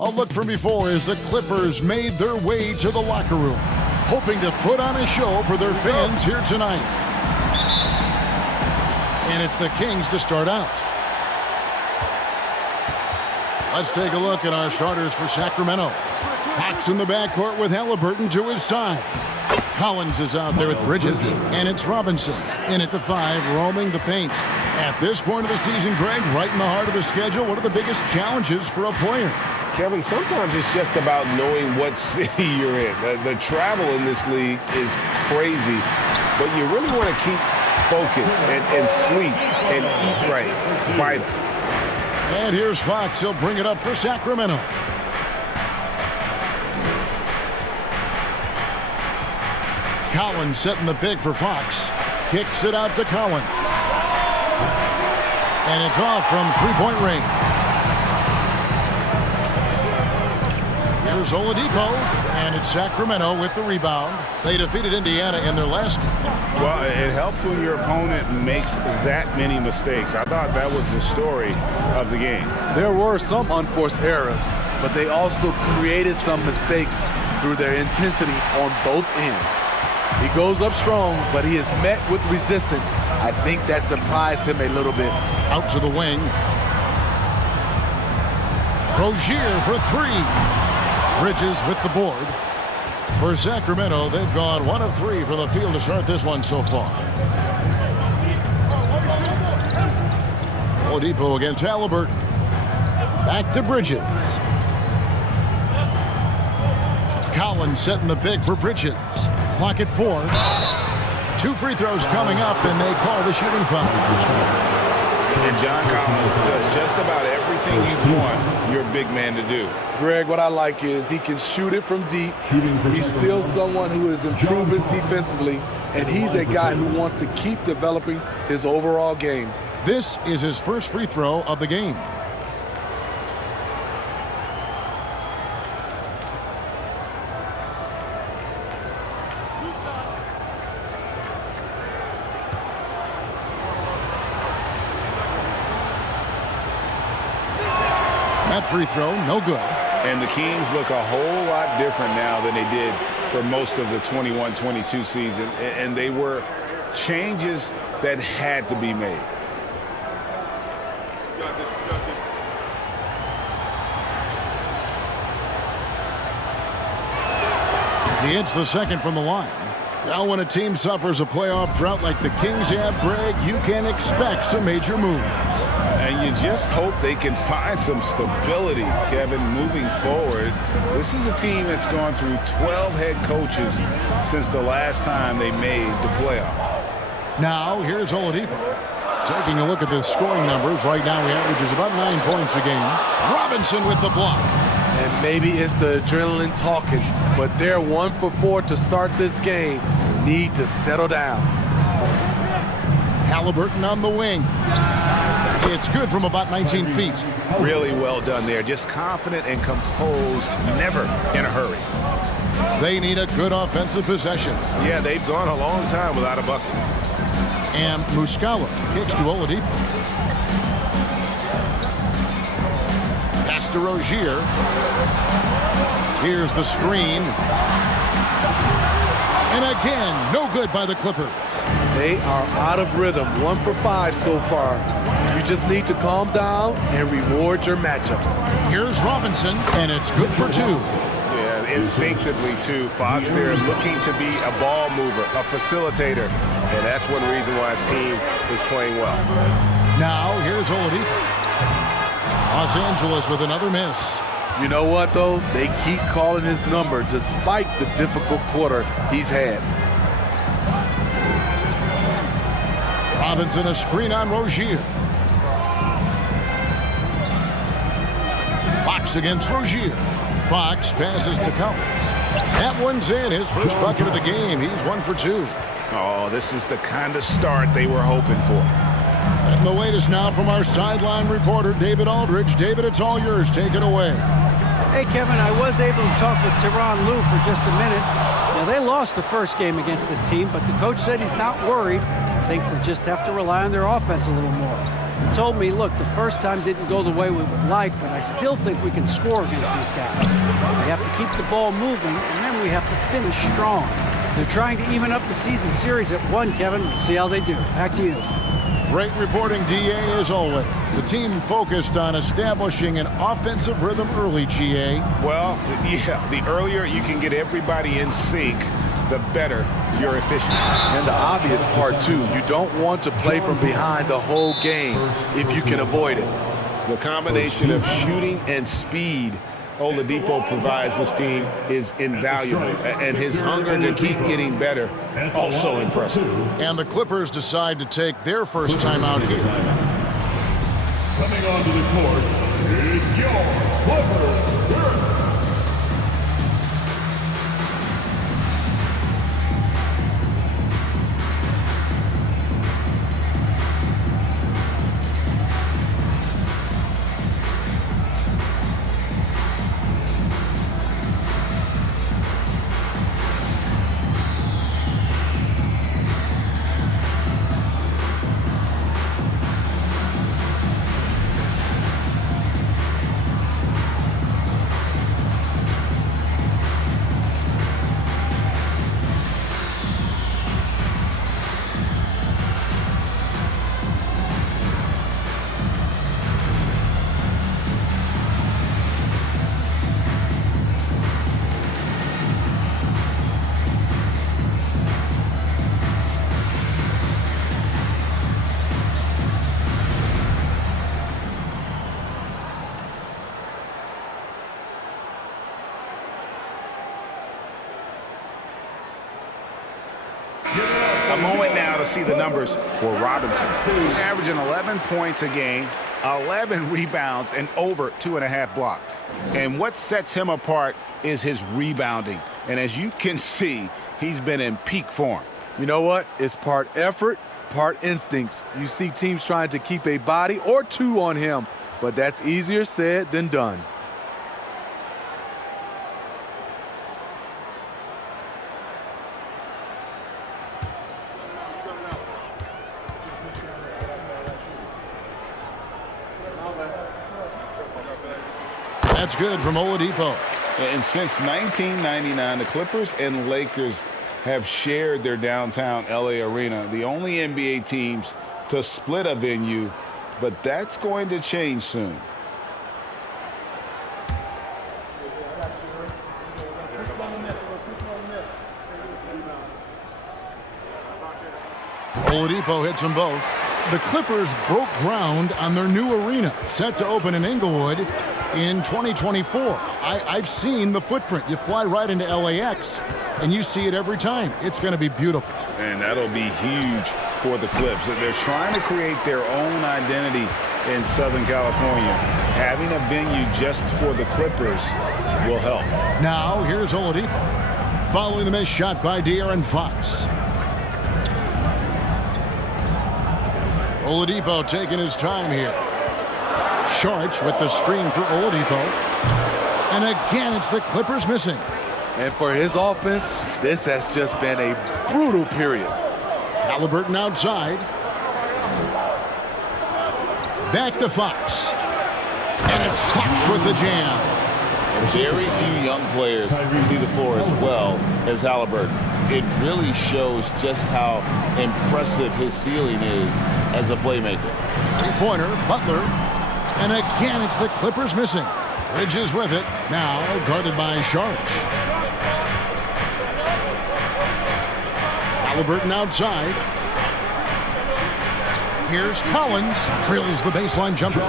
A look from before as the Clippers made their way to the locker room, hoping to put on a show for their fans here tonight. And it's the Kings to start out. Let's take a look at our starters for Sacramento. Fox in the backcourt with Halliburton to his side. Collins is out there with Bridges, and it's Robinson in at the 5, roaming the paint. At this point of the season, Greg, right in the heart of the schedule, what are the biggest challenges for a player? Kevin, sometimes it's just about knowing what city you're in. The travel in this league is crazy, but you really want to keep focus and sleep and eat right. Vital. And here's Fox. He'll bring it up for Sacramento. Collins setting the pick for Fox. Kicks it out to Collins. And it's off from three-point range. Here's Oladipo, and it's Sacramento with the rebound. They defeated Indiana in their last game. Well, it helps when your opponent makes that many mistakes. I thought that was the story of the game. There were some unforced errors, but they also created some mistakes through their intensity on both ends. He goes up strong, but he is met with resistance. I think that surprised him a little bit. Out to the wing. Rozier for 3. Bridges with the board. For Sacramento, they've gone 1 of 3 from the field to start this one so far. Oladipo against Halliburton. Back to Bridges. Collins setting the pick for Bridges. Clock at 4. 2 free throws coming up, and they call the shooting foul. And John Collins does just about everything you want your big man to do. Greg, what I like is he can shoot it from deep. He's still someone who is improving defensively, and he's a guy who wants to keep developing his overall game. This is his first free throw of the game. That free throw, no good. And the Kings look a whole lot different now than they did for most of the 21-22 season. And they were changes that had to be made. He hits the second from the line. Now when a team suffers a playoff drought like the Kings have, Greg, you can expect some major moves. And you just hope they can find some stability, Kevin, moving forward. This is a team that's gone through 12 head coaches since the last time they made the playoff. Now, here's Oladipo. Taking a look at the scoring numbers. Right now, he averages about 9 points a game. Robinson with the block. And maybe it's the adrenaline talking, but they're 1 for 4 to start this game. Need to settle down. Halliburton on the wing. It's good from about 19 feet. Really well done there. Just confident and composed, never in a hurry. They need a good offensive possession. Yeah, they've gone a long time without a bucket. And Muscala kicks to Oladipo. Pass to Rozier. Here's the screen. And again, no good by the Clippers. They are out of rhythm, 1 for 5 so far. You just need to calm down and reward your matchups. Here's Robinson, and it's good for 2. Yeah, instinctively, too. Fox there looking to be a ball mover, a facilitator. And that's one reason why his team is playing well. Now, here's Oladipo. Los Angeles with another miss. You know what, though? They keep calling his number despite the difficult quarter he's had. Robinson, a screen on Rozier. Fox against Rozier. Fox passes to Collins. That one's in, his first bucket of the game. He's 1 for 2. Oh, this is the kind of start they were hoping for. And the latest now from our sideline reporter, David Aldridge. David, it's all yours. Take it away. Hey, Kevin, I was able to talk with Tyronn Lue for just a minute. Now, they lost the first game against this team, but the coach said he's not worried. Thinks they'll just have to rely on their offense a little more. He told me, look, the first time didn't go the way we would like, but I still think we can score against these guys. We have to keep the ball moving, and then we have to finish strong. They're trying to even up the season series at 1, Kevin. We'll see how they do. Back to you. Great reporting, DA, as always. The team focused on establishing an offensive rhythm early, GA. Well, yeah, the earlier you can get everybody in sync, the better your efficiency. And the obvious part, too, you don't want to play from behind the whole game if you can avoid it. The combination of shooting and speed Oladipo provides this team is invaluable, and his hunger to keep getting better, also impressive. And the Clippers decide to take their first time out here. Coming onto the court is your Clippers. A moment now to see the numbers for Robinson. He's averaging 11 points a game, 11 rebounds, and over 2.5 blocks. And what sets him apart is his rebounding. And as you can see, he's been in peak form. You know what? It's part effort, part instincts. You see teams trying to keep a body or two on him, but that's easier said than done. That's good from Oladipo. And since 1999, the Clippers and Lakers have shared their downtown LA arena, the only NBA teams to split a venue, but that's going to change soon. Oladipo hits them both. The Clippers broke ground on their new arena, set to open in Inglewood in 2024. I've seen the footprint. You fly right into LAX, and you see it every time. It's going to be beautiful. And that'll be huge for the Clips. They're trying to create their own identity in Southern California. Having a venue just for the Clippers will help. Now, here's Oladipo. Following the missed shot by De'Aaron Fox. Oladipo taking his time here. Sharch with the screen for Oladipo. And again, it's the Clippers missing. And for his offense, this has just been a brutal period. Halliburton outside. Back to Fox. And it's Fox with the jam. Very few young players see the floor as well as Halliburton. It really shows just how impressive his ceiling is as a playmaker. Three-pointer, Butler. And again, it's the Clippers missing. Bridges with it. Now guarded by Sharch. Halliburton outside. Here's Collins. Drills the baseline jumper.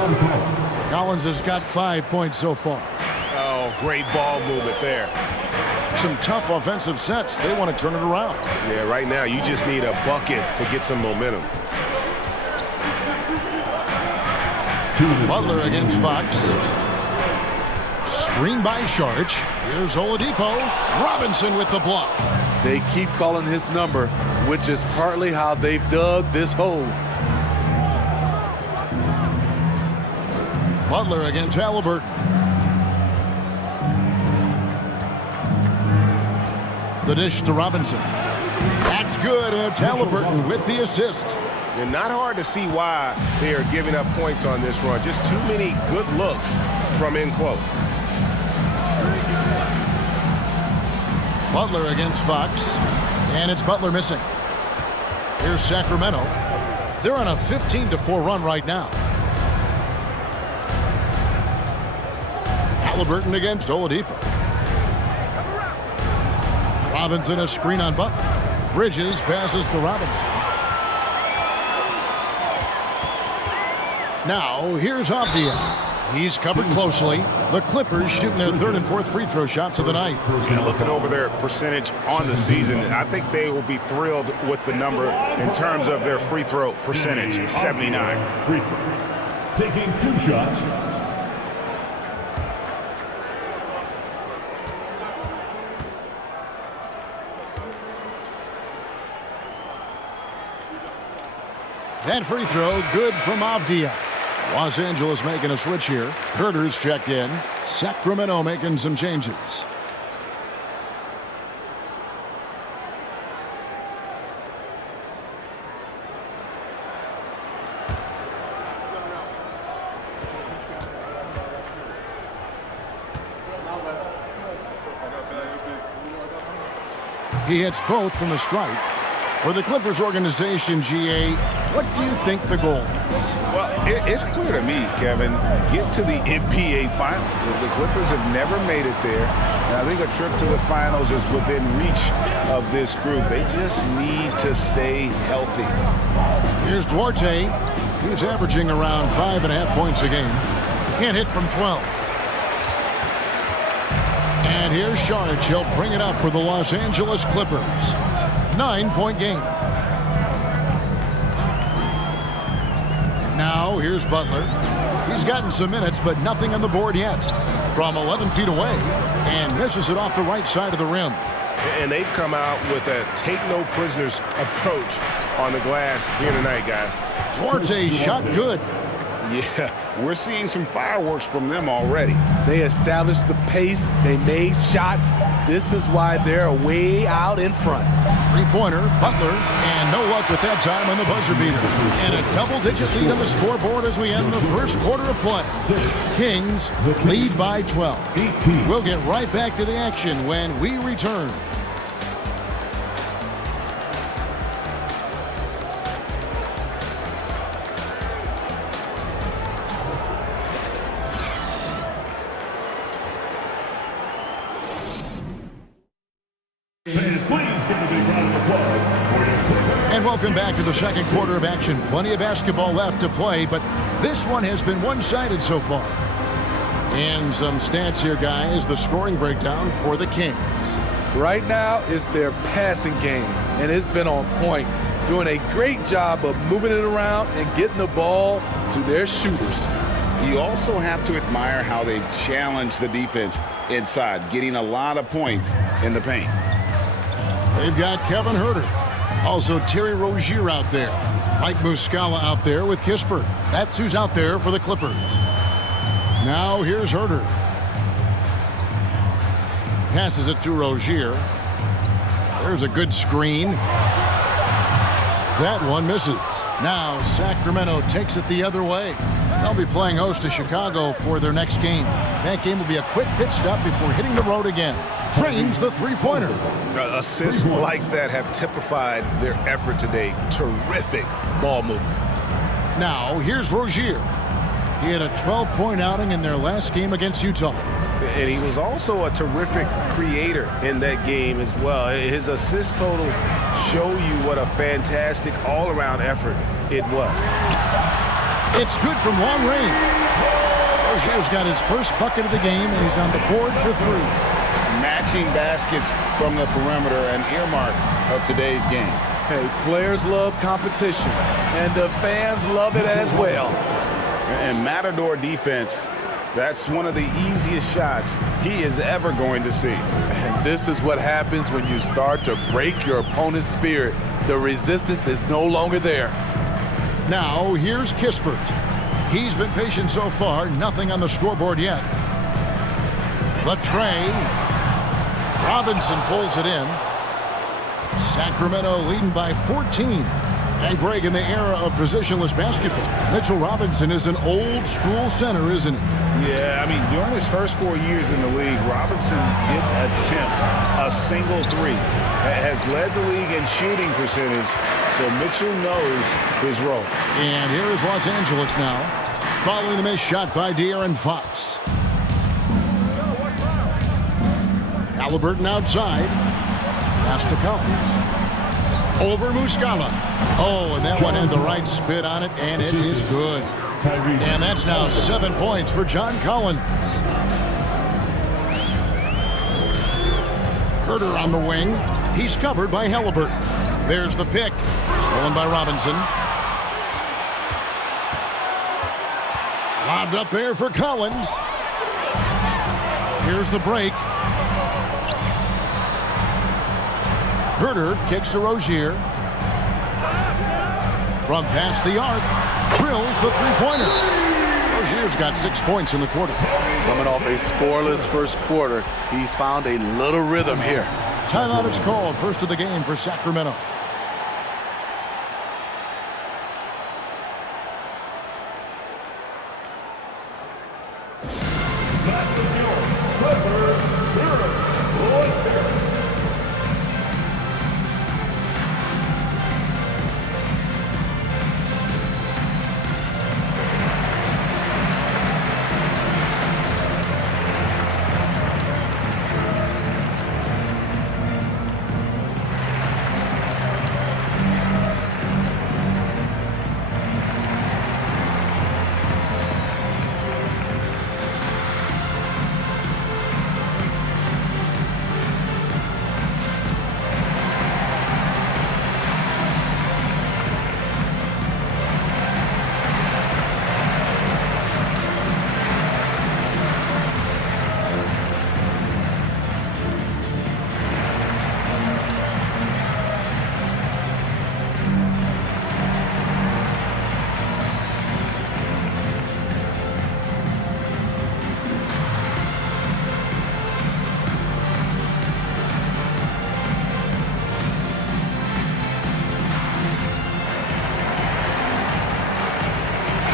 Collins has got 5 points so far. Oh, great ball movement there. Some tough offensive sets. They want to turn it around. Yeah, right now you just need a bucket to get some momentum. Butler against Fox. Screen by Sharch. Here's Oladipo. Robinson with the block. They keep calling his number, which is partly how they've dug this hole. Butler against Halliburton. The dish to Robinson. That's good, and it's Halliburton with the assist. And not hard to see why they are giving up points on this run. Just too many good looks from in close. Butler against Fox, and it's Butler missing. Here's Sacramento. They're on a 15-4 run right now. Halliburton against Oladipo. Robinson a screen on Butler. Bridges passes to Robinson. Now here's Avdia. He's covered closely. The Clippers shooting their third and fourth free throw shots of the night. And looking over their percentage on the season, I think they will be thrilled with the number in terms of their free throw percentage, 79. Free throw. Taking 2 shots. That free throw good from Avdia. Los Angeles making a switch here. Herter's checked in. Sacramento making some changes. He hits both from the stripe. For the Clippers organization, GA, what do you think the goal is? Well, it's clear to me, Kevin, get to the NBA Finals. The Clippers have never made it there, and I think a trip to the Finals is within reach of this group. They just need to stay healthy. Here's Duarte. He's averaging around 5.5 points a game. Can't hit from 12. And here's Sharge. He'll bring it up for the Los Angeles Clippers. 9-point game. Now here's Butler. He's gotten some minutes, but nothing on the board yet. From 11 feet away, and misses it off the right side of the rim. And they've come out with a take-no-prisoners approach on the glass here tonight, guys. Duarte shot good. Yeah, we're seeing some fireworks from them already. They established the pace. They made shots. This is why they're way out in front. Three-pointer, Butler, and no luck with that time on the buzzer beater. And a double-digit lead on the scoreboard as we end the first quarter of play. Kings lead by 12. We'll get right back to the action when we return. And welcome back to the second quarter of action. Plenty of basketball left to play, but this one has been one-sided so far. And some stats here, guys. The scoring breakdown for the Kings. Right now is their passing game, and it's been on point. Doing a great job of moving it around and getting the ball to their shooters. You also have to admire how they've challenged the defense inside, getting a lot of points in the paint. They've got Kevin Huerter. Also Terry Rozier out there. Mike Muscala out there with Kispert. That's who's out there for the Clippers. Now here's Huerter. Passes it to Rozier. There's a good screen. That one misses. Now Sacramento takes it the other way. They'll be playing host to Chicago for their next game. That game will be a quick pit stop before hitting the road again. Trains the three-pointer. Assists like that have typified their effort today. Terrific ball movement. Now, here's Rozier. He had a 12-point outing in their last game against Utah. And he was also a terrific creator in that game as well. His assist totals show you what a fantastic all-around effort it was. It's good from long range. Rozier's got his first bucket of the game, and he's on the board for 3. Matching baskets from the perimeter, an earmark of today's game. Hey, players love competition, and the fans love it as well. And Matador defense, that's one of the easiest shots he is ever going to see. And this is what happens when you start to break your opponent's spirit. The resistance is no longer there. Now, here's Kispert. He's been patient so far, nothing on the scoreboard yet. The tray. Robinson pulls it in. Sacramento leading by 14. And Greg, in the era of positionless basketball, Mitchell Robinson is an old-school center, isn't he? Yeah, I mean, during his first 4 years in the league, Robinson didn't attempt a single three. Has led the league in shooting percentage, so Mitchell knows his role. And here is Los Angeles now, following the missed shot by De'Aaron Fox. Halliburton outside. Pass to Collins. Over Muscala. Oh, and that one had the right spit on it, and it is good. And that's now 7 points for John Collins. Herter on the wing. He's covered by Halliburton. There's the pick. Stolen by Robinson. Lobbed up there for Collins. Here's the break. Herter kicks to Rozier. From past the arc, drills the three-pointer. Rozier's got 6 points in the quarter. Coming off a scoreless first quarter, he's found a little rhythm here. Timeout is called. First of the game for Sacramento.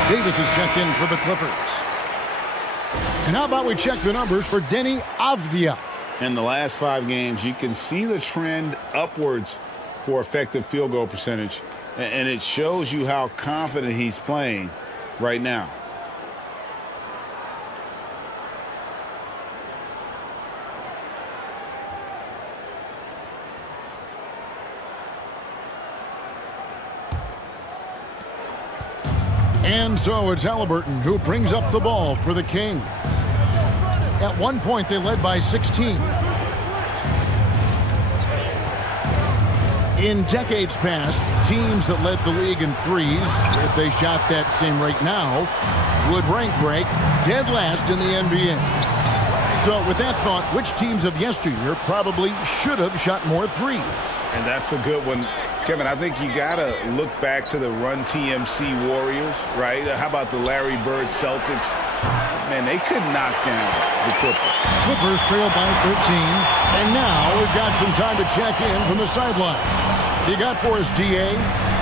Davis is checked in for the Clippers. And how about we check the numbers for Denny Avdia? In the last 5 games, you can see the trend upwards for effective field goal percentage. And it shows you how confident he's playing right now. And so it's Halliburton who brings up the ball for the Kings. At one point, they led by 16. In decades past, teams that led the league in threes, if they shot that same rate now, would rank break dead last in the NBA. So with that thought, which teams of yesteryear probably should have shot more threes? And that's a good one. Kevin, I think you got to look back to the Run TMC Warriors, right? How about the Larry Bird Celtics? Man, they could knock down the Clippers. Clippers trail by 13. And now we've got some time to check in from the sidelines. You got for us, DA?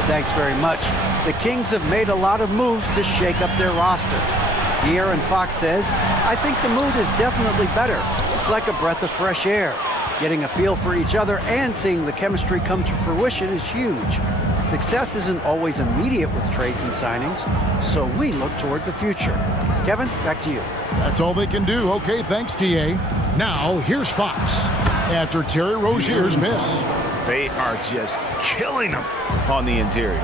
Thanks very much. The Kings have made a lot of moves to shake up their roster. De'Aaron Fox says, I think the mood is definitely better. It's like a breath of fresh air. Getting a feel for each other and seeing the chemistry come to fruition is huge. Success isn't always immediate with trades and signings, so we look toward the future. Kevin, back to you. That's all they can do. Okay, thanks, DA. Now, here's Fox after Terry Rozier's miss. They are just killing them on the interior.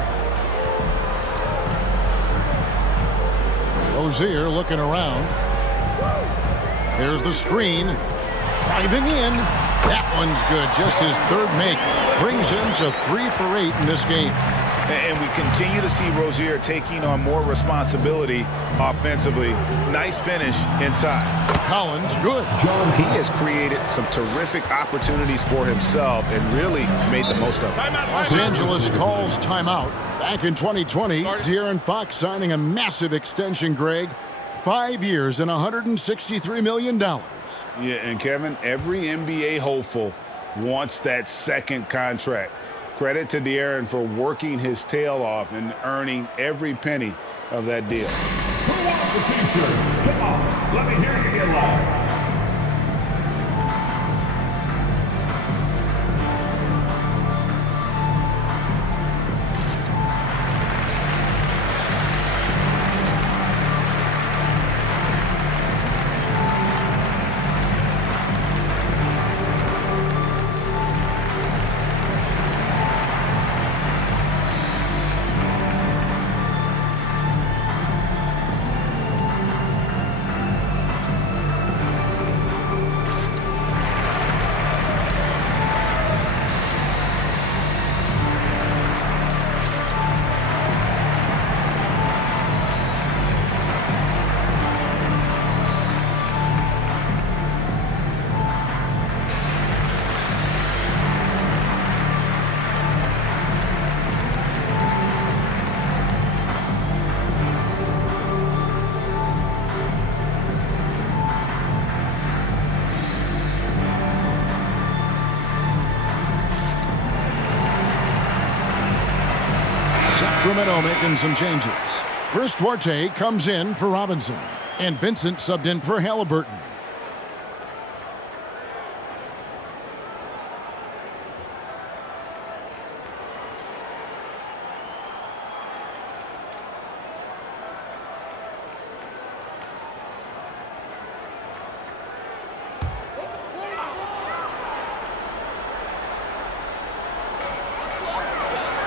Rozier looking around. There's the screen. Driving in. That one's good. Just his third make. Brings him to 3 for 8 in this game. And we continue to see Rozier taking on more responsibility offensively. Nice finish inside. Collins, good. He has created some terrific opportunities for himself and really made the most of it. Los Angeles calls timeout. Back in 2020, De'Aaron Fox signing a massive extension, Greg. 5 years and $163 million. Yeah, and Kevin, every NBA hopeful wants that second contract. Credit to De'Aaron for working his tail off and earning every penny of that deal. Who wants the t-shirt? Come on, let me hear you get loud. Sacramento making some changes. First, Duarte comes in for Robinson, and Vincent subbed in for Halliburton.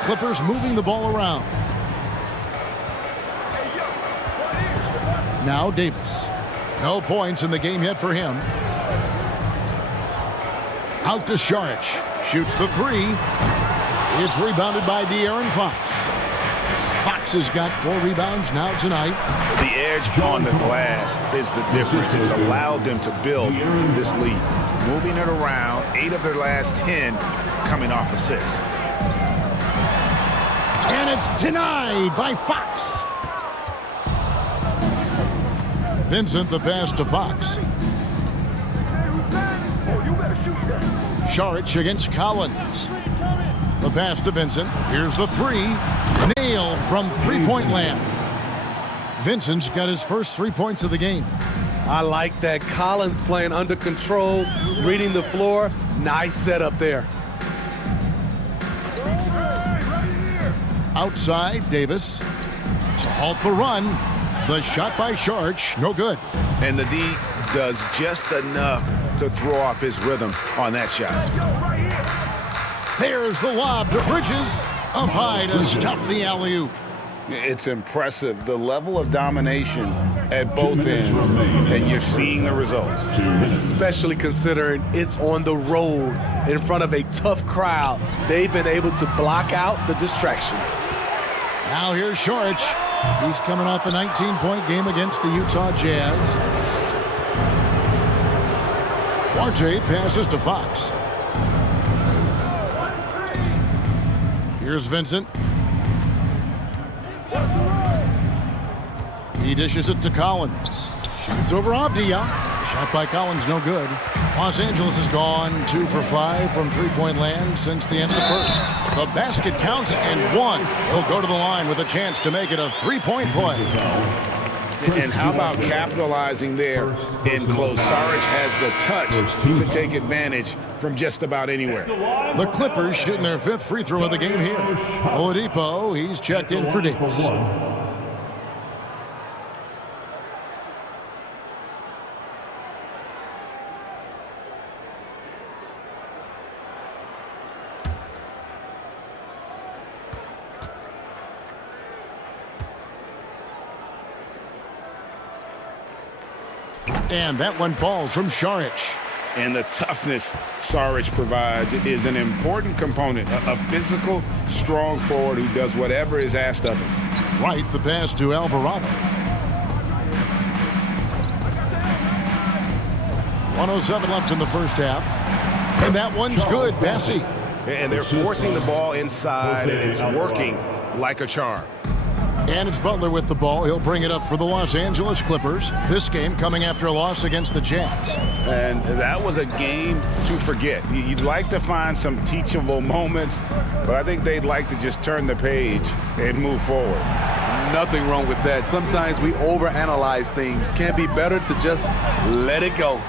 Clippers moving the ball around. Now Davis. No points in the game yet for him. Out to Saric. Shoots the three. It's rebounded by De'Aaron Fox. Fox has got 4 rebounds now tonight. The edge on the glass is the difference. It's allowed them to build this lead. Moving it around, 8 of their last 10 coming off assists. And it's denied by Fox. Vincent the pass to Fox. Saric against Collins. The pass to Vincent. Here's the three. Nailed from three-point land. Vincent's got his first 3 points of the game. I like that. Collins playing under control, reading the floor. Nice setup there. Outside, Davis to halt the run. The shot by Saric, no good. And the D does just enough to throw off his rhythm on that shot. There's the lob to Bridges. Up high to stuff the alley-oop. It's impressive, the level of domination at both ends, and you're seeing the results. Especially considering it's on the road in front of a tough crowd. They've been able to block out the distractions. Now here's Saric. He's coming off a 19-point game against the Utah Jazz. Duarte passes to Fox. Here's Vincent. He dishes it to Collins. Shoots over Avdia. Shot by Collins, no good. Los Angeles has gone 2 for 5 from three-point land since the end of the first. The basket counts and one. He'll go to the line with a chance to make it a three-point play. And how about capitalizing there in close? Saric has the touch to take advantage from just about anywhere. The Clippers shooting their 5th free throw of the game here. Oladipo, he's checked in for Davis. And that one falls from Saric. And the toughness Saric provides is an important component. A physical, strong forward who does whatever is asked of him. Right, the pass to Alvarado. 1:07 left in the first half. And that one's good, Bessie. And they're forcing the ball inside, and it's working like a charm. And it's Butler with the ball. He'll bring it up for the Los Angeles Clippers. This game coming after a loss against the Jazz. And that was a game to forget. You'd like to find some teachable moments, but I think they'd like to just turn the page and move forward. Nothing wrong with that. Sometimes we overanalyze things. Can be better to just let it go.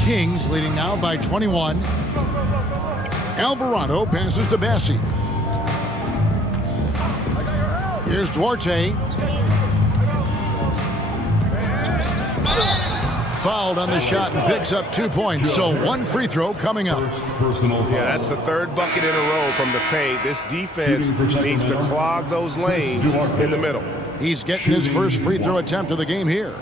Kings leading now by 21. Alvarado passes to Bassi. Here's Duarte. Fouled on the shot and picks up 2 points. So one free throw coming up. Yeah, that's the third bucket in a row from the paint. This defense needs to clog those lanes in the middle. He's getting his first free throw attempt of the game here.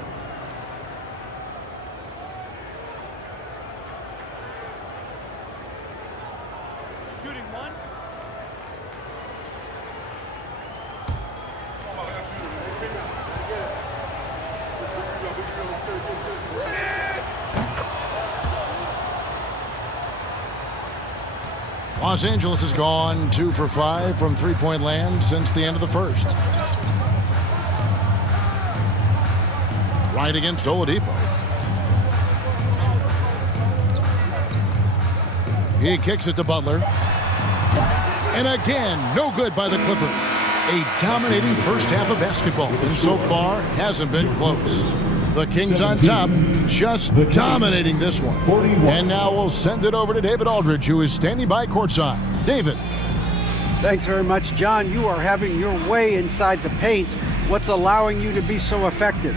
Los Angeles has gone 2 for 5 from three-point land since the end of the first. Right against Oladipo. He kicks it to Butler. And again, no good by the Clippers. A dominating first half of basketball, and so far hasn't been close. The Kings on top, just dominating this one. And now we'll send it over to David Aldridge, who is standing by courtside. David. Thanks very much, John. You are having your way inside the paint. What's allowing you to be so effective?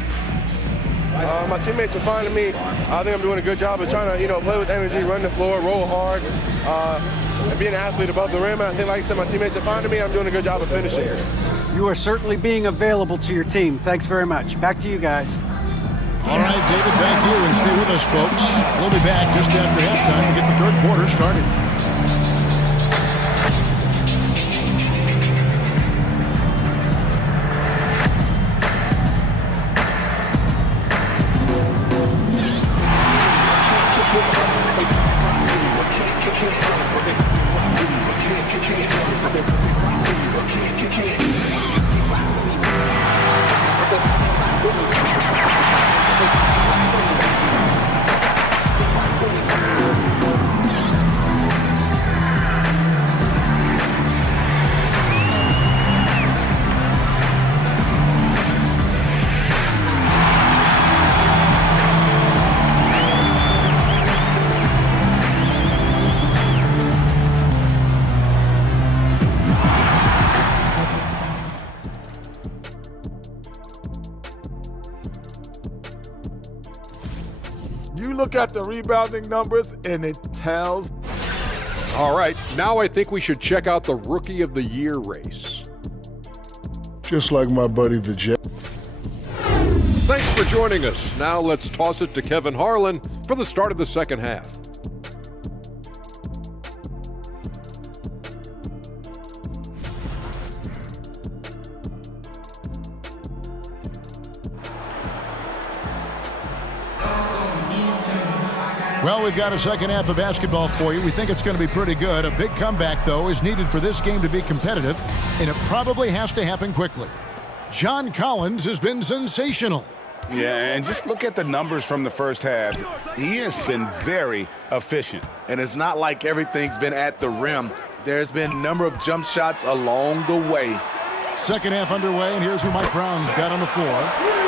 My teammates are finding me. I think I'm doing a good job of trying to, play with energy, run the floor, roll hard, and be an athlete above the rim. And I think, like I said, my teammates are finding me. I'm doing a good job of finishing. You are certainly being available to your team. Thanks very much. Back to you guys. All right, David, thank you, and stay with us, folks. We'll be back just after halftime to get the third quarter started. You look at the rebounding numbers, and it tells. All right, now I think we should check out the Rookie of the Year race. Just like my buddy the Jet. Thanks for joining us. Now let's toss it to Kevin Harlan for the start of the second half. Well, we've got a second half of basketball for you. We think it's going to be pretty good. A big comeback, though, is needed for this game to be competitive, and it probably has to happen quickly. John Collins has been sensational. Yeah, and just look at the numbers from the first half. He has been very efficient. And it's not like everything's been at the rim. There's been a number of jump shots along the way. Second half underway, and here's who Mike Brown's got on the floor.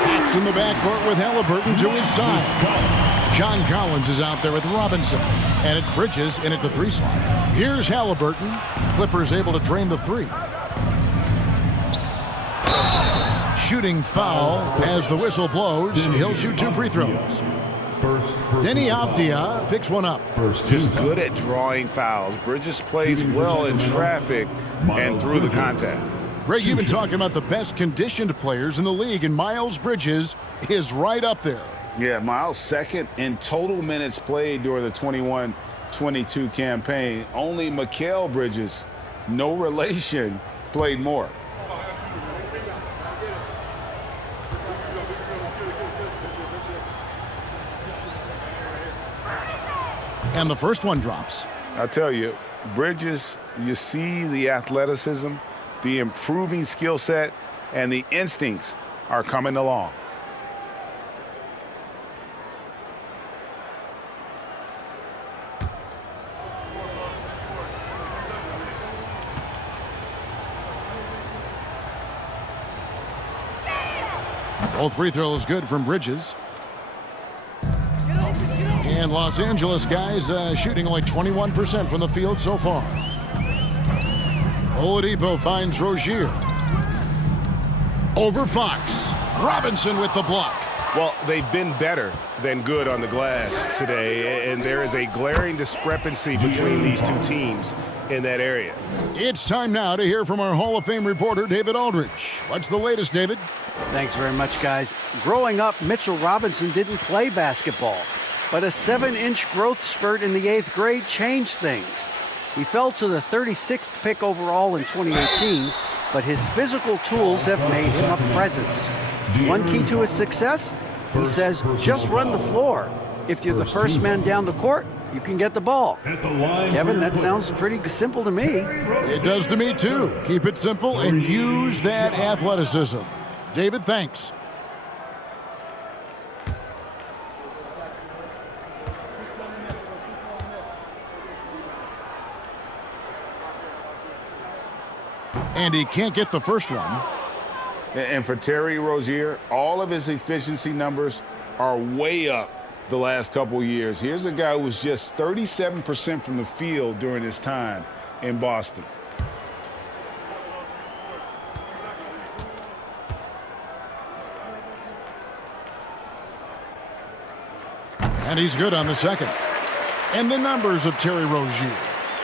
Pax in the backcourt with Halliburton to his side. John Collins is out there with Robinson, and it's Bridges in at the 3 slot. Here's Halliburton. Clippers able to drain the 3. Shooting foul as the whistle blows. He'll shoot 2 free throws. Denny Avdia picks one up. Just good at drawing fouls. Bridges plays well in traffic and through the contact. Greg, you've been talking about the best conditioned players in the league, and Miles Bridges is right up there. Yeah, Miles second in total minutes played during the 21-22 campaign. Only Mikal Bridges, no relation, played more. And the first one drops. I'll tell you, Bridges, you see the athleticism, the improving skill set, and the instincts are coming along. Both free throws good from Bridges. And Los Angeles guys shooting only 21% from the field so far. Oladipo finds Rozier. Over Fox. Robinson with the block. Well, they've been better than good on the glass today, and there is a glaring discrepancy between these two teams in that area. It's time now to hear from our Hall of Fame reporter, David Aldridge. What's the latest, David? Thanks very much, guys. Growing up, Mitchell Robinson didn't play basketball, but a 7-inch growth spurt in the 8th grade changed things. He fell to the 36th pick overall in 2018, but his physical tools have made him a presence. One key to his success, he says, just run the floor. If you're the first man down the court, you can get the ball. Kevin, that sounds pretty simple to me. It does to me, too. Keep it simple and use that athleticism. David, thanks. And he can't get the first one. And for Terry Rozier, all of his efficiency numbers are way up the last couple years. Here's a guy who was just 37% from the field during his time in Boston. And he's good on the second. And the numbers of Terry Rozier,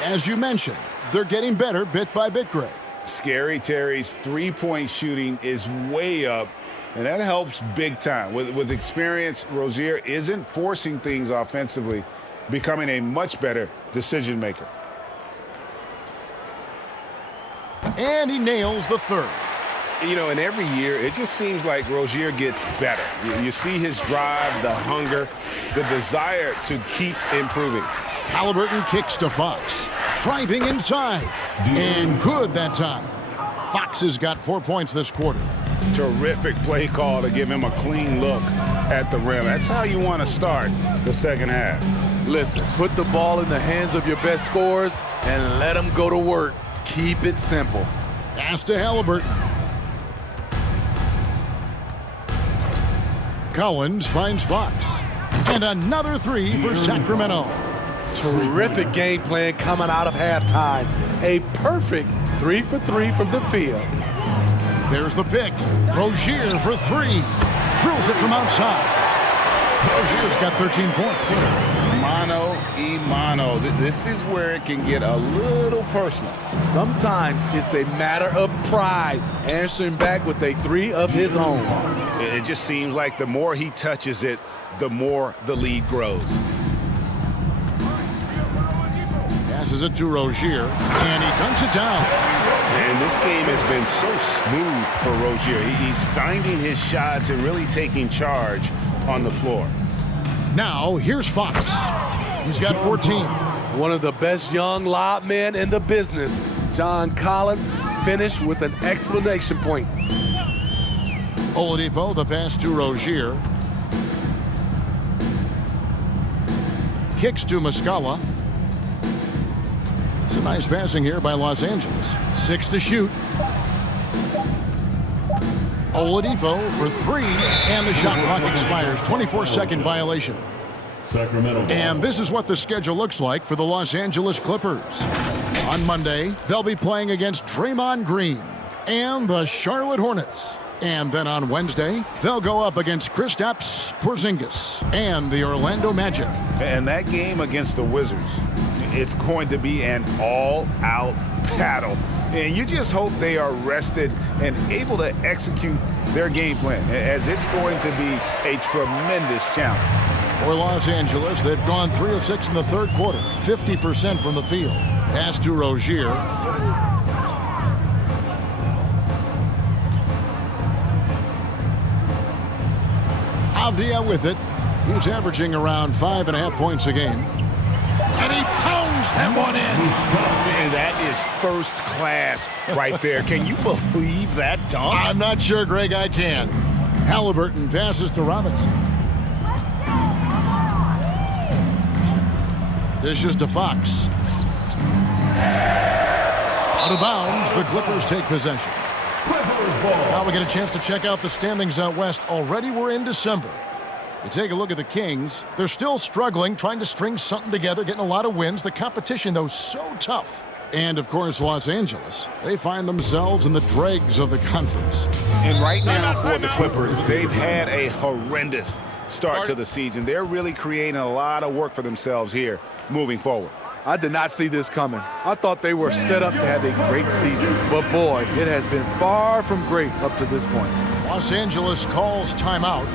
as you mentioned, they're getting better bit by bit, Greg. Scary Terry's three-point shooting is way up, and that helps big time. With experience, Rozier isn't forcing things offensively, becoming a much better decision maker. And he nails the third. You know, and every year, it just seems like Rozier gets better. You see his drive, the hunger, the desire to keep improving. Halliburton kicks to Fox. Driving inside. And good that time. Fox has got 4 points this quarter. Terrific play call to give him a clean look at the rim. That's how you want to start the second half. Listen, put the ball in the hands of your best scorers and let them go to work. Keep it simple. Pass to Halliburton. Collins finds Fox. And another three for Sacramento. Terrific game plan coming out of halftime. A perfect 3 for 3 from the field. There's the pick. Rozier for three. Drills it from outside. Rozier's got 13 points. Mano y mano. This is where it can get a little personal. Sometimes it's a matter of pride, answering back with a three of his own. It just seems like the more he touches it, the more the lead grows. Passes it to Rozier, and he dunks it down. And this game has been so smooth for Rozier. He's finding his shots and really taking charge on the floor. Now, here's Fox. He's got 14. One of the best young lob men in the business, John Collins, finished with an exclamation point. Oladipo, the pass to Rozier. Kicks to Muscala. It's a nice passing here by Los Angeles. 6 to shoot. Oladipo for three, and the shot clock expires. 24-second violation. Sacramento. And this is what the schedule looks like for the Los Angeles Clippers. On Monday, they'll be playing against Draymond Green and the Charlotte Hornets. And then on Wednesday, they'll go up against Kristaps Porzingis and the Orlando Magic. And that game against the Wizards, it's going to be an all-out battle. And you just hope they are rested and able to execute their game plan, as it's going to be a tremendous challenge. For Los Angeles, they've gone 3 of 6 in the third quarter, 50% from the field. Pass to Rozier. Avdia with it. He's averaging around 5.5 points a game. And he pounds that one in. is first class right there. Can you believe that dunk? I'm not sure, Greg, I can. Halliburton passes to Robinson. Dishes to Fox. Out of bounds, the Clippers take possession. Now we get a chance to check out the standings out west. Already we're in December. You take a look at the Kings. They're still struggling, trying to string something together, getting a lot of wins. The competition, though, so tough. And, of course, Los Angeles. They find themselves in the dregs of the conference. And right now for the Clippers, they've had a horrendous start to the season. They're really creating a lot of work for themselves here moving forward. I did not see this coming. I thought they were set up to have a great season. But, boy, it has been far from great up to this point. Los Angeles calls timeout.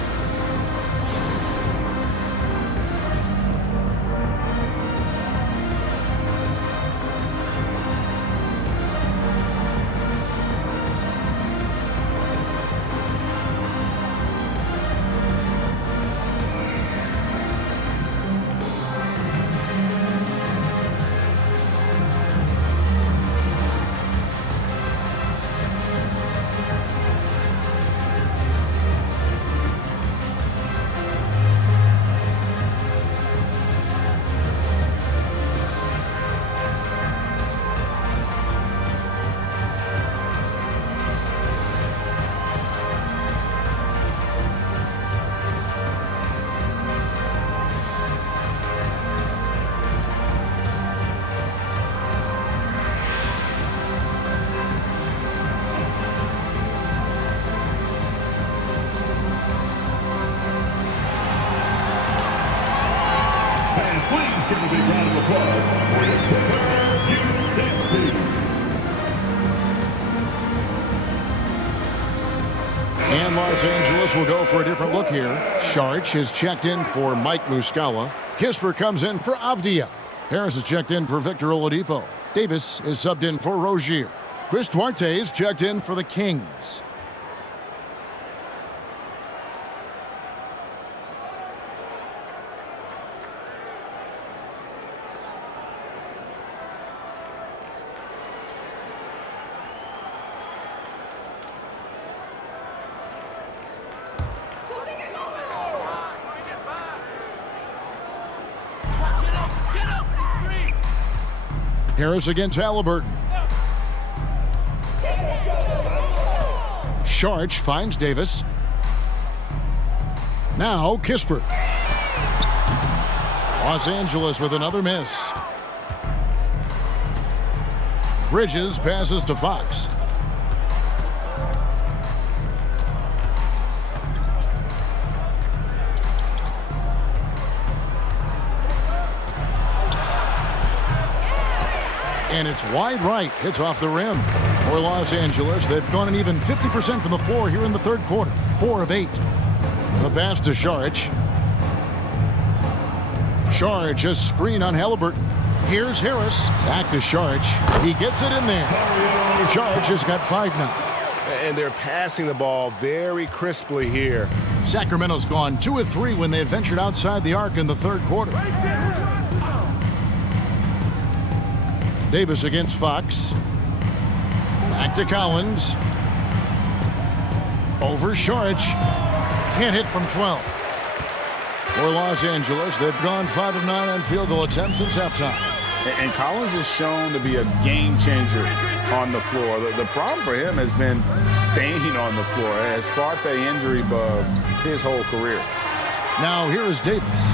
And Los Angeles will go for a different look here. Saric is checked in for Mike Muscala. Kisper comes in for Avdia. Harris is checked in for Victor Oladipo. Davis is subbed in for Rozier. Chris Duarte is checked in for the Kings. Harris against Halliburton. Saric finds Davis. Now Kisper. Los Angeles with another miss. Bridges passes to Fox. And it's wide right. Hits off the rim. For Los Angeles, they've gone an even 50% from the floor here in the third quarter. 4 of 8. The pass to Saric. Saric, a screen on Halliburton. Here's Harris. Back to Saric. He gets it in there. Saric has got 5 now. And they're passing the ball very crisply here. Sacramento's gone 2 of 3 when they ventured outside the arc in the third quarter. Davis against Fox. Back to Collins. Over Saric. Can't hit from 12. For Los Angeles, they've gone 5 of 9 on field goal attempts since halftime. And Collins is shown to be a game changer on the floor. The problem for him has been staying on the floor. He has fought the injury bug his whole career. Now here is Davis.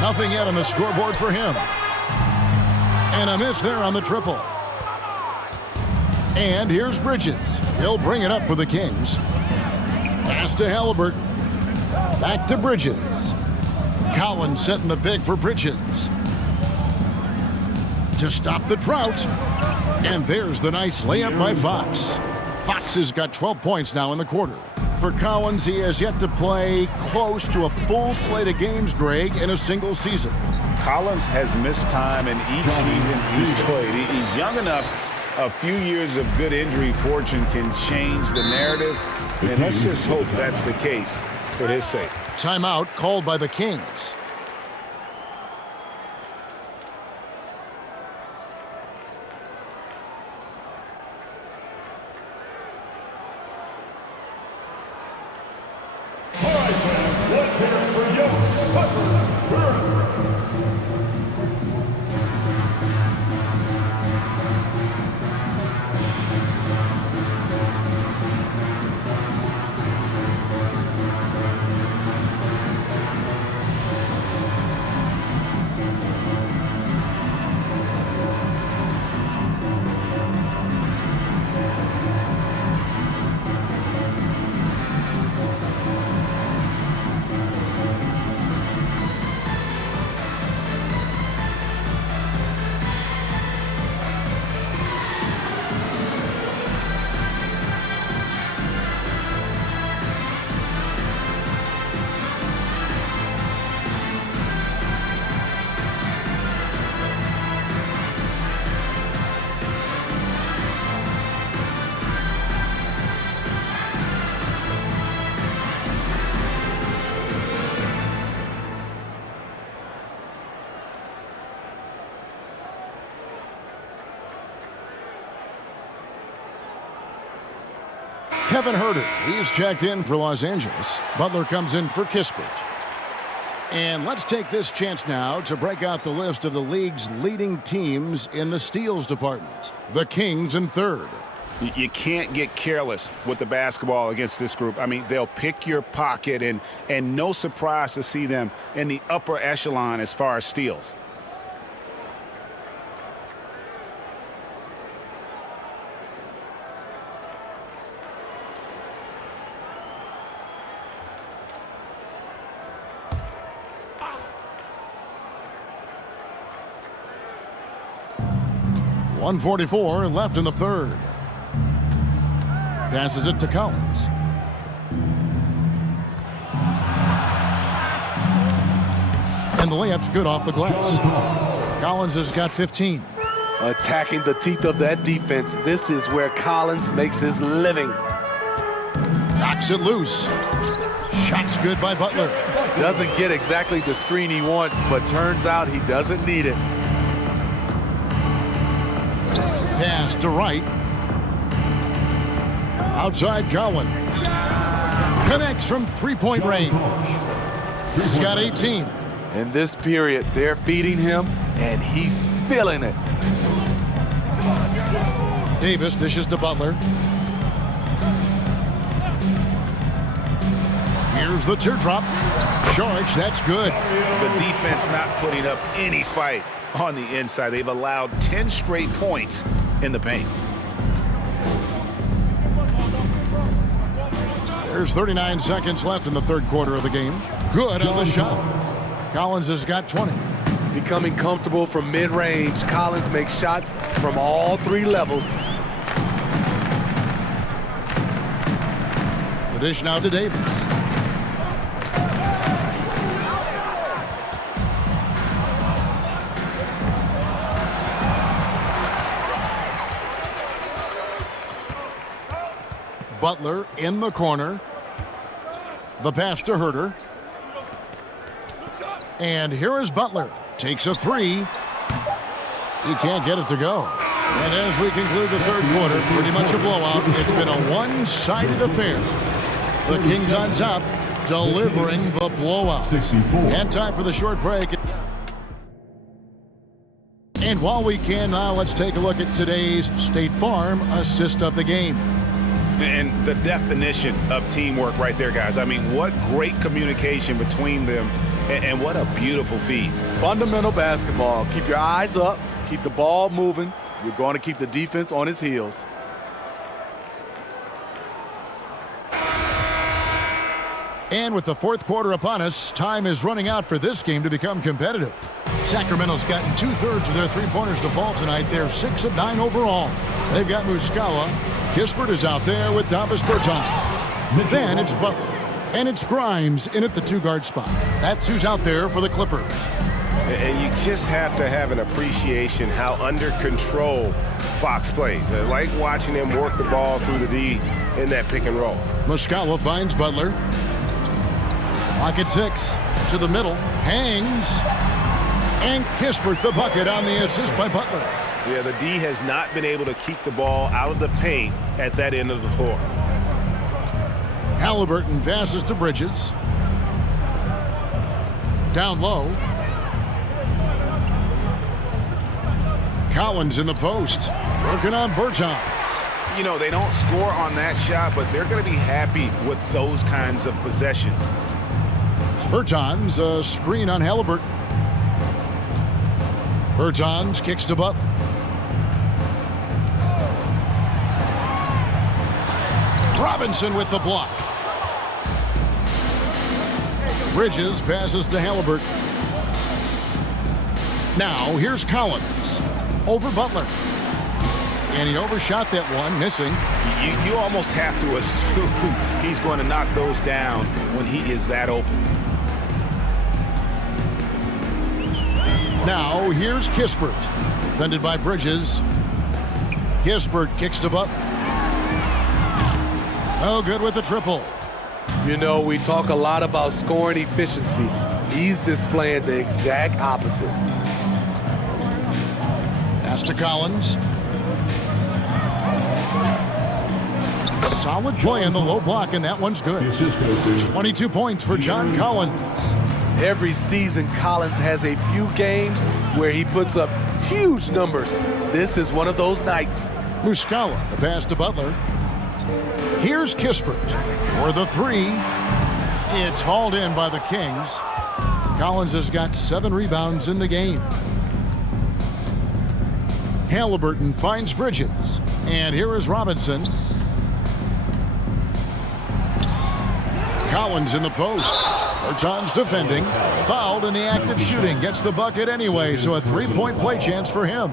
Nothing yet on the scoreboard for him. And a miss there on the triple. And here's Bridges. He'll bring it up for the Kings. Pass to Halliburton. Back to Bridges. Collins setting the pick for Bridges. To stop the drought. And there's the nice layup by Fox. Fox has got 12 points now in the quarter. For Collins, he has yet to play close to a full slate of games, Greg, in a single season. Collins has missed time in each season he's played. He's young enough. A few years of good injury fortune can change the narrative. And let's just hope that's the case for his sake. Timeout called by the Kings. Kevin Herter, he's checked in for Los Angeles. Butler comes in for Kispert. And let's take this chance now to break out the list of the league's leading teams in the steals department. The Kings in third. You can't get careless with the basketball against this group. I mean, they'll pick your pocket, and no surprise to see them in the upper echelon as far as steals. .144 left in the third. Passes it to Collins. And the layup's good off the glass. Collins has got 15. Attacking the teeth of that defense. This is where Collins makes his living. Knocks it loose. Shot's good by Butler. Doesn't get exactly the screen he wants, but turns out he doesn't need it. Pass to Wright. Outside Collins. Connects from three-point range. He's got 18. In this period, they're feeding him, and he's feeling it. Davis dishes to Butler. Here's the teardrop. George, that's good. The defense not putting up any fight on the inside. They've allowed 10 straight points in the paint. There's 39 seconds left in the third quarter of the game. Good on the shot. Collins has got 20. Becoming comfortable from mid-range, Collins makes shots from all three levels. The dish now to Davis. Butler in the corner. The pass to Herter. And here is Butler. Takes a three. He can't get it to go. And as we conclude the third quarter, pretty much a blowout. It's been a one-sided affair. The Kings on top, delivering the blowout. 64. And time for the short break. And while we can now, let's take a look at today's State Farm assist of the game. And the definition of teamwork right there, guys. I mean, what great communication between them, and what a beautiful feed. Fundamental basketball. Keep your eyes up. Keep the ball moving. You're going to keep the defense on his heels. And with the fourth quarter upon us, time is running out for this game to become competitive. Sacramento's gotten 2/3 of their three-pointers to fall tonight. They're 6 of 9 overall. They've got Muscala. Kispert is out there with Davis Bertans. Then it's Butler. And it's Grimes in at the two-guard spot. That's who's out there for the Clippers. And you just have to have an appreciation how under control Fox plays. I like watching him work the ball through the D in that pick and roll. Muscala finds Butler. Pocket 6 to the middle. Hangs. And Kispert the bucket on the assist by Butler. Yeah, the D has not been able to keep the ball out of the paint at that end of the floor. Halliburton passes to Bridges. Down low. Collins in the post. Working on Bertans. You know, they don't score on that shot, but they're going to be happy with those kinds of possessions. Bertans, a screen on Halliburton. Bertans kicks to Butler. Robinson with the block. Bridges passes to Halliburton. Now here's Collins. Over Butler. And he overshot that one, missing. You almost have to assume he's going to knock those down when he is that open. Now here's Kispert. Defended by Bridges. Kispert kicks to Butler. Oh, good with the triple. You know, we talk a lot about scoring efficiency. He's displaying the exact opposite. Pass to Collins. Solid play on the low block, and that one's good. 22 points for John Collins. Every season, Collins has a few games where he puts up huge numbers. This is one of those nights. Muscala, the pass to Butler. Here's Kispert for the three. It's hauled in by the Kings. Collins has got 7 rebounds in the game. Halliburton finds Bridges. And here is Robinson. Collins in the post. Bertans defending. Fouled in the act of shooting. Gets the bucket anyway, so a 3-point play chance for him.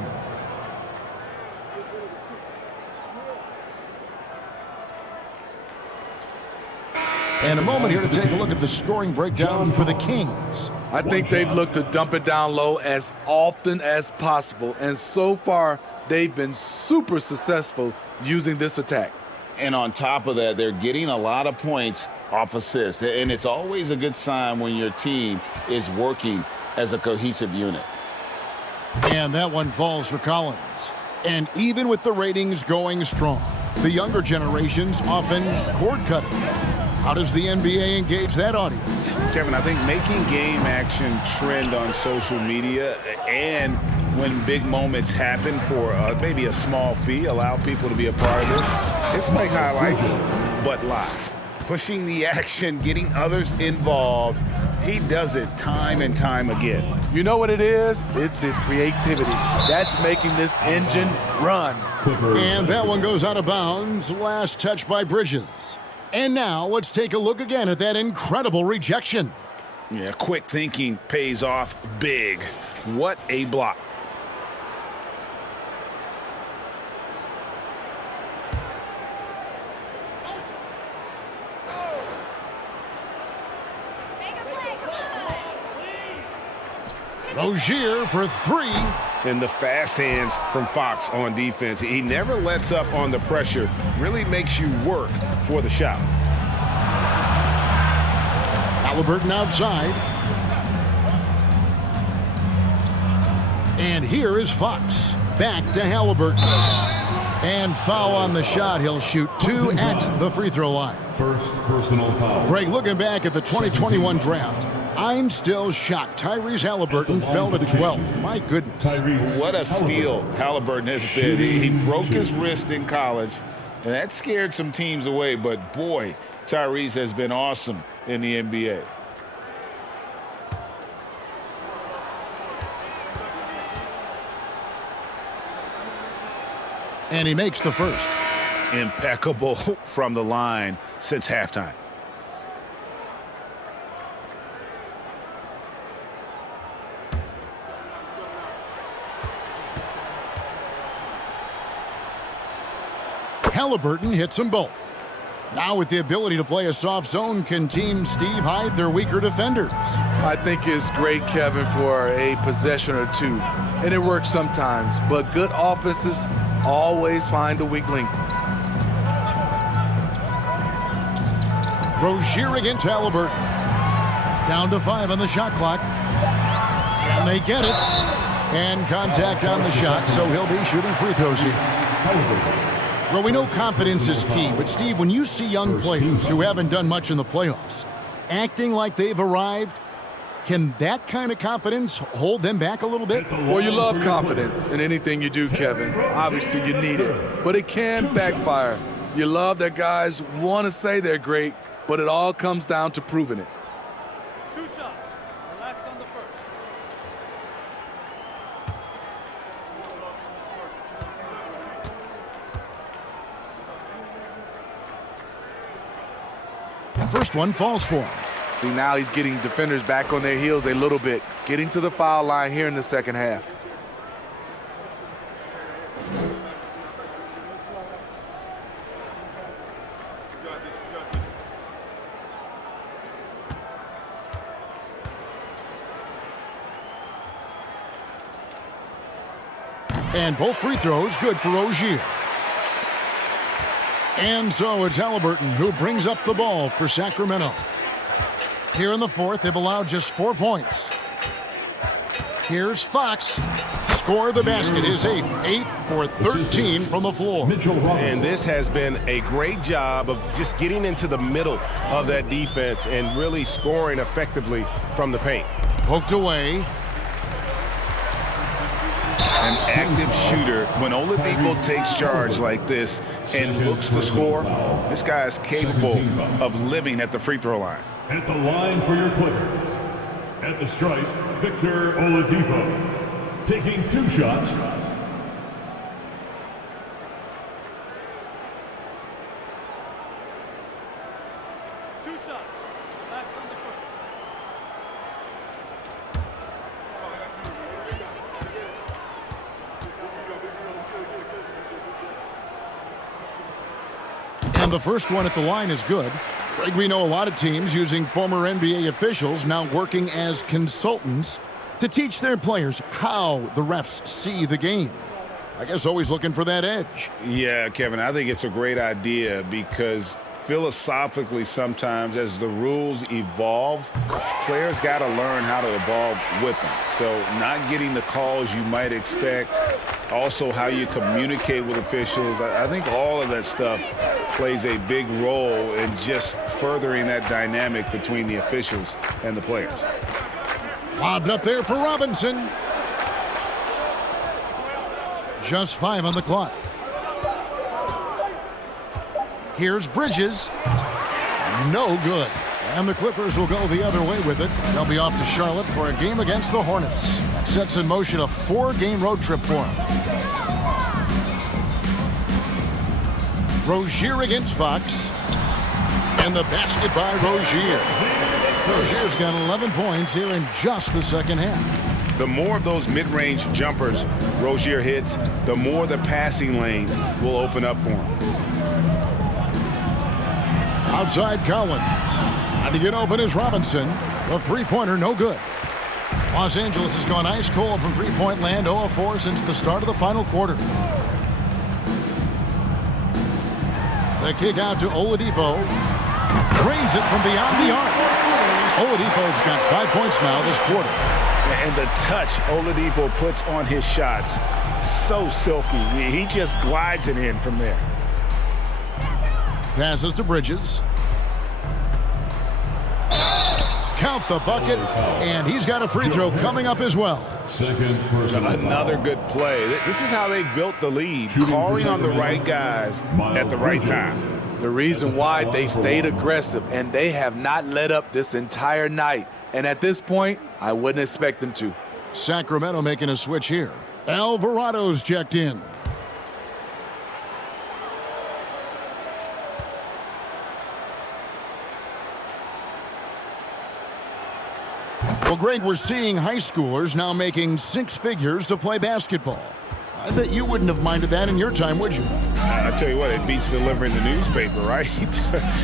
And a moment here to take a look at the scoring breakdown for the Kings. I think they've looked to dump it down low as often as possible, and so far they've been super successful using this attack. And on top of that, they're getting a lot of points off assists, and it's always a good sign when your team is working as a cohesive unit. And that one falls for Collins. And even with the ratings going strong, the younger generations often cord-cutting. How does the NBA engage that audience? Kevin, I think making game action trend on social media and when big moments happen for maybe a small fee, allow people to be a part of it. It's like highlights, but live. Pushing the action, getting others involved. He does it time and time again. You know what it is? It's his creativity. That's making this engine run. And that one goes out of bounds. Last touch by Bridges. And now let's take a look again at that incredible rejection. Yeah, quick thinking pays off big. What a block. Rozier for 3. And the fast hands from Fox on defense. He never lets up on the pressure. Really makes you work for the shot. Halliburton outside. And here is Fox. Back to Halliburton. And foul on the shot. He'll shoot 2 at the free throw line. First personal foul. Greg, looking back at the 2021 draft, I'm still shocked. Tyrese Halliburton fell to 12. My goodness. What a steal Halliburton has been. He broke his wrist in college, and that scared some teams away. But, boy, Tyrese has been awesome in the NBA. And he makes the first. Impeccable from the line since halftime. Halliburton hits them both. Now with the ability to play a soft zone, can Team Steve hide their weaker defenders? I think it's great, Kevin, for a possession or two. And it works sometimes, but good offenses always find the weak link. Rozier against Halliburton. Down to 5 on the shot clock. And they get it. And contact on the shot, so he'll be shooting free throws here. Well, we know confidence is key, but Steve, when you see young players who haven't done much in the playoffs, acting like they've arrived, Can that kind of confidence hold them back a little bit? Well, you love confidence in anything you do, Kevin. Obviously, you need it, but it can backfire. You love that guys want to say they're great, but it all comes down to proving it. 2 shots. Relax on the first. First one falls for him. See, now he's getting defenders back on their heels a little bit, getting to the foul line here in the second half. And both free throws good for Rozier. And so it's Halliburton who brings up the ball for Sacramento. Here in the fourth, they've allowed just 4 points. Here's Fox. Score the basket, his 8th. 8 for 13 from the floor. And this has been a great job of just getting into the middle of that defense and really scoring effectively from the paint. Poked away. An active shooter. When Oladipo takes charge like this and looks to score, this guy is capable of living at the free throw line. At the line for your Clippers. At the stripe, Victor Oladipo. Taking 2 shots. And the first one at the line is good. Greg, we know a lot of teams using former NBA officials now working as consultants to teach their players how the refs see the game. I guess always looking for that edge. Yeah, Kevin, I think it's a great idea because philosophically sometimes as the rules evolve, players got to learn how to evolve with them. So not getting the calls you might expect, also how you communicate with officials. I think all of that stuff plays a big role in just furthering that dynamic between the officials and the players. Lobbed up there for Robinson. Just 5 on the clock. Here's Bridges. No good. And the Clippers will go the other way with it. They'll be off to Charlotte for a game against the Hornets. That sets in motion a 4-game road trip for them. Rozier against Fox. And the basket by Rozier. Rozier's got 11 points here in just the second half. The more of those mid-range jumpers Rozier hits, the more the passing lanes will open up for him. Outside Collins. And to get open is Robinson. The three-pointer no good. Los Angeles has gone ice cold from three-point land, 0 of 4 since the start of the final quarter. The kick out to Oladipo. Drains it from beyond the arc. Oladipo's got 5 points now this quarter. And the touch Oladipo puts on his shots, so silky. He just glides it in from there. Passes to Bridges. Count the bucket, and he's got a free throw coming up as well. Another good play. This is how they built the lead, calling on the right guys at the right time. The reason why they've stayed aggressive, and they have not let up this entire night. And at this point, I wouldn't expect them to. Sacramento making a switch here. Alvarado's checked in. Well, Greg, we're seeing high schoolers now making 6 figures to play basketball. I bet you wouldn't have minded that in your time, would you? I tell you what, it beats delivering the newspaper, right?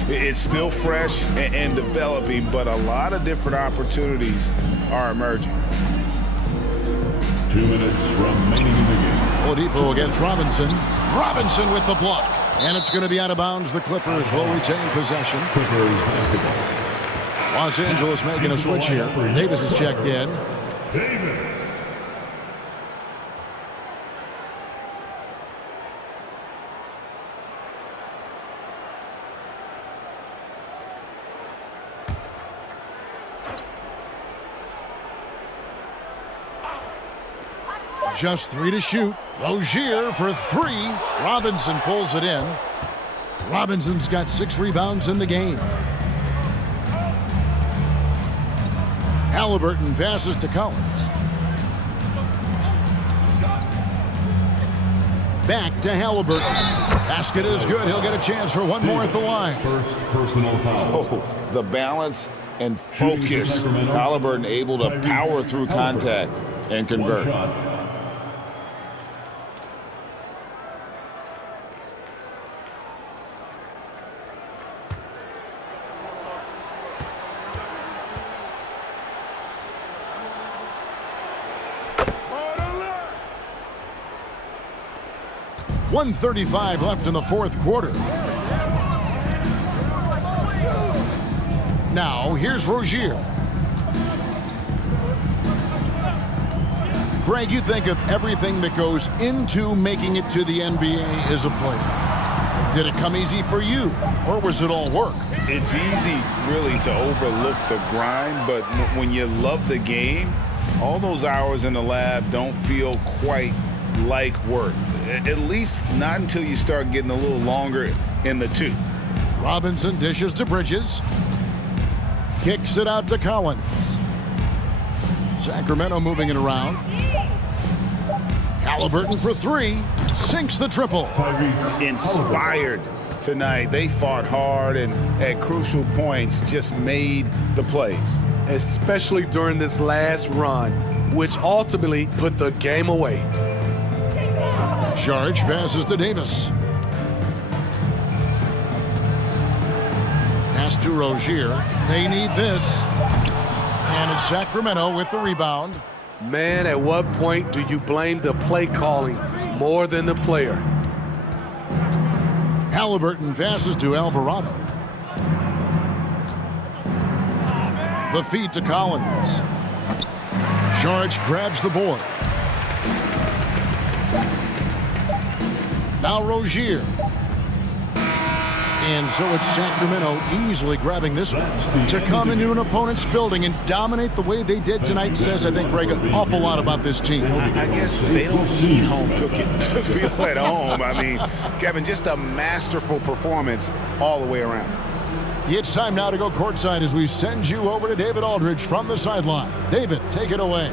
It's still fresh and developing, but a lot of different opportunities are emerging. 2 minutes remaining in the game. Oladipo against Robinson. Robinson with the block. And it's going to be out of bounds. The Clippers will retain possession. Clippers basketball. Los Angeles making a switch here. Davis is checked in. Davis. Just 3 to shoot. Rozier for 3. Robinson pulls it in. Robinson's got 6 rebounds in the game. Halliburton passes to Collins. Back to Halliburton. Basket is good. He'll get a chance for one more at the line. First personal foul. Oh, the balance and focus. Halliburton able to power through contact and convert. One shot. .135 left in the fourth quarter. Now, here's Rozier. Greg, you think of everything that goes into making it to the NBA as a player. Did it come easy for you, or was it all work? It's easy, really, to overlook the grind, but when you love the game, all those hours in the lab don't feel quite like work. At least not until you start getting a little longer in the tooth. Robinson dishes to Bridges. Kicks it out to Collins. Sacramento moving it around. Halliburton for 3. Sinks the triple. Inspired tonight. They fought hard and at crucial points just made the plays. Especially during this last run, which ultimately put the game away. Charge passes to Davis. Pass to Rozier. They need this. And it's Sacramento with the rebound. Man, at what point do you blame the play calling more than the player? Halliburton passes to Alvarado. The feed to Collins. Charge grabs the board. Now Rozier. And so it's Sacramento easily grabbing this one. To come into an opponent's building and dominate the way they did tonight says, I think, Greg, an awful lot about this team. I guess they don't need home cooking to feel at home. I mean, Kevin, just a masterful performance all the way around. It's time now to go courtside as we send you over to David Aldridge from the sideline. David, take it away.